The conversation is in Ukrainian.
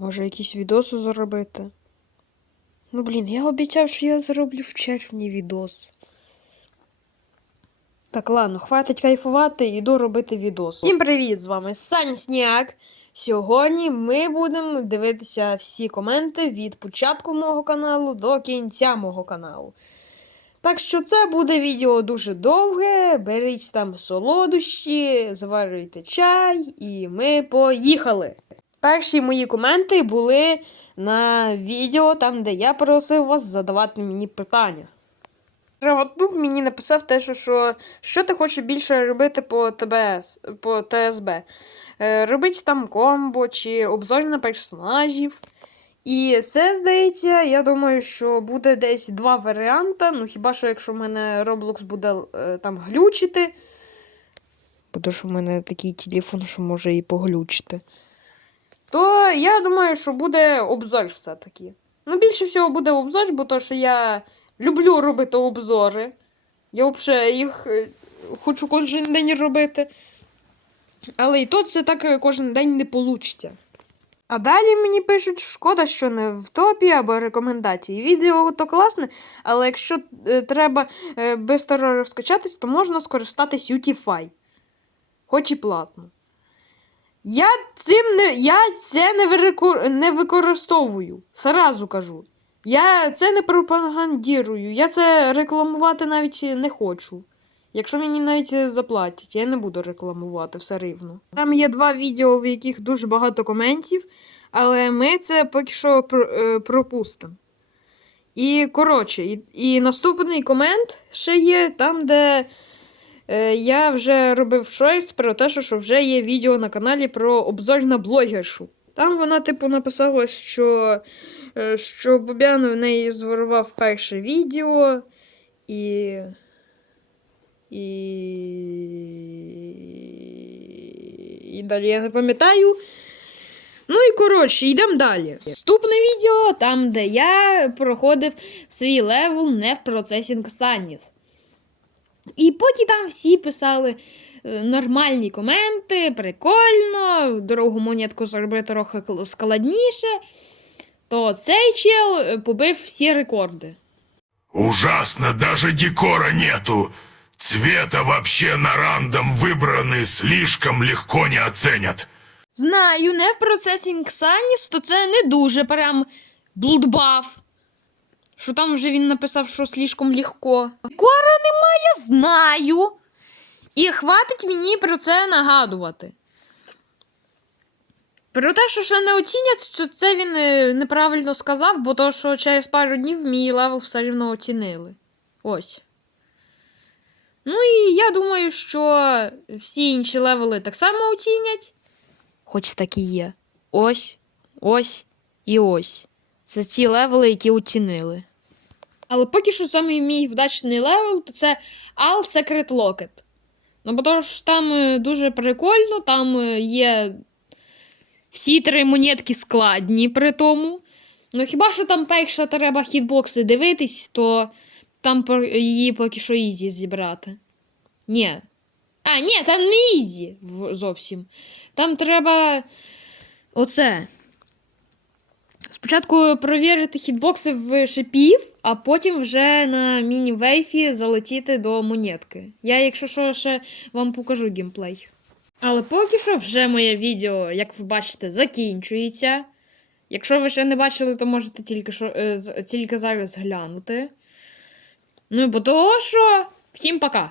Може, якісь відоси зробити? Ну, блін, я обіцяв, що я зроблю в червні відос. Так, ладно, хватить кайфувати, іду робити відос. Всім привіт! З вами Сань Сніак. Сьогодні ми будемо дивитися всі коменти від початку мого каналу до кінця мого каналу. Так що це буде відео дуже довге. Беріть там солодощі, заварюйте чай, і ми поїхали. Перші мої коменти були на відео, там, де я просив вас задавати мені питання. Раватуб мені написав те, що, що, що ти хочеш більше робити по ТБС, по ТСБ. Е, робити там комбо чи обзор на персонажів. І це, здається, я думаю, що буде десь два варіанти. Ну, хіба що якщо в мене Roblox буде е, там глючити. Бо що в мене такий телефон, що може і поглючити. То я думаю, що буде обзор все-таки. Ну, більше всього буде обзор, бо то, що я люблю робити обзори. Я взагалі їх е, хочу кожен день робити. Але і то це так е, кожен день не вийде. А далі мені пишуть, шкода, що не в топі або рекомендації. Відео то класне, але якщо е, треба швидко розкачатись, то можна скористатись UTFI. Хоч і платно. Я цим не, я це не, вирику- не використовую. Сразу кажу. Я це не пропагандірую, я це рекламувати навіть не хочу. Якщо мені навіть заплатять, я не буду рекламувати все рівно. Там є два відео, в яких дуже багато коментів, але ми це поки що е, пропустимо. І коротше, і, і наступний комент ще є там, де я вже робив щось про те, що, вже є відео на каналі про обзор на блогершу. Там вона, типу, написала, що, е, що Бубян в неї зворував перше відео, і. І... І далі я не пам'ятаю. Ну і коротше, йдемо далі. Наступне відео там, де я проходив свій левел не в процесінг Саніс. І поки там всі писали е, нормальні коменти, прикольно, дорогу монетку зробити трохи складніше, то цей чел е, побив всі рекорди. Ужасно, даже декора нету. Цвета вообще на рандом выбранный слишком легко не оценят. Знаю, не в процесінг Саніс, то це не дуже прям блудбаф. Що там вже він написав, що слишком легко. Кора немає, знаю. І хватить мені про це нагадувати. Про те, що ще не оцінять, що це він е, неправильно сказав, бо то, що через пару днів мій левел все рівно оцінили. Ось. Ну і я думаю, що всі інші левели так само оцінять. Хоч так і є. Ось, ось і ось. Це ці левели, які оцінили. Але поки що самий мій вдачний левел, то це All Secret Locket. Ну, бо ж там е, дуже прикольно, там е, є всі три монетки складні при тому. Ну, хіба що там перша треба хітбокси дивитись, то там її поки що ізі зібрати. Ні. А, ні, там не ізі зовсім. Там треба оце. Спочатку перевірити хітбокси в шипів, а потім вже на міні-вейфі залетіти до монетки. Я, якщо що, ще вам покажу геймплей. Але поки що вже моє відео, як ви бачите, закінчується. Якщо ви ще не бачили, то можете тільки, що, е, тільки зараз глянути. Ну, бо того, що всім пока!